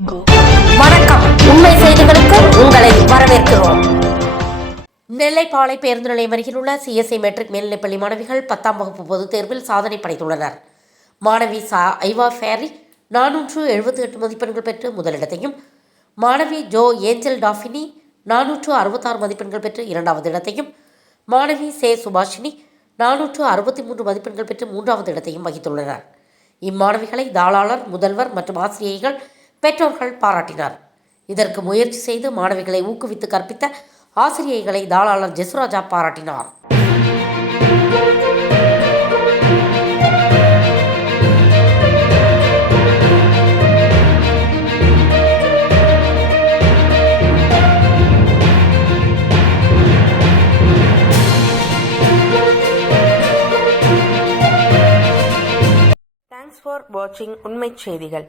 வணக்கம். உண்மை செய்திகளுக்கு உங்களை வரவேற்கிறோம். நெல்லைப்பாளை பேருந்து நிலையம் அருகில் உள்ள சிஎஸ்ஐ மெட்ரிக் மேல்நிலைப்பள்ளி மாணவிகள் பத்தாம் வகுப்பு பொதுத் தேர்வில் சாதனை படைத்துள்ளனர். மாணவி சா ஐவா ஃபேரி நானூற்று எழுபத்தி எட்டு மதிப்பெண்கள் பெற்று முதலிடத்தையும் மாணவி ஜோ ஏஞ்சல் டாஃபினி நானூற்று அறுபத்தாறு மதிப்பெண்கள் பெற்று இரண்டாவது இடத்தையும் மாணவி சே சுபாஷினி நானூற்று அறுபத்தி மூன்று மதிப்பெண்கள் பெற்று மூன்றாவது இடத்தையும் வகித்துள்ளனர். இம்மாணவிகளை தாளாளர் முதல்வர் மற்றும் ஆசிரியைகள் பெற்றோர்கள் பாராட்டினார். இதற்கு முயற்சி செய்து மாணவிகளை ஊக்குவித்து கற்பித்த ஆசிரியைகளை தாளாளர் ஜெசுராஜா பாராட்டினார். தேங்க்ஸ் ஃபார் வாட்சிங் உண்மை செய்திகள்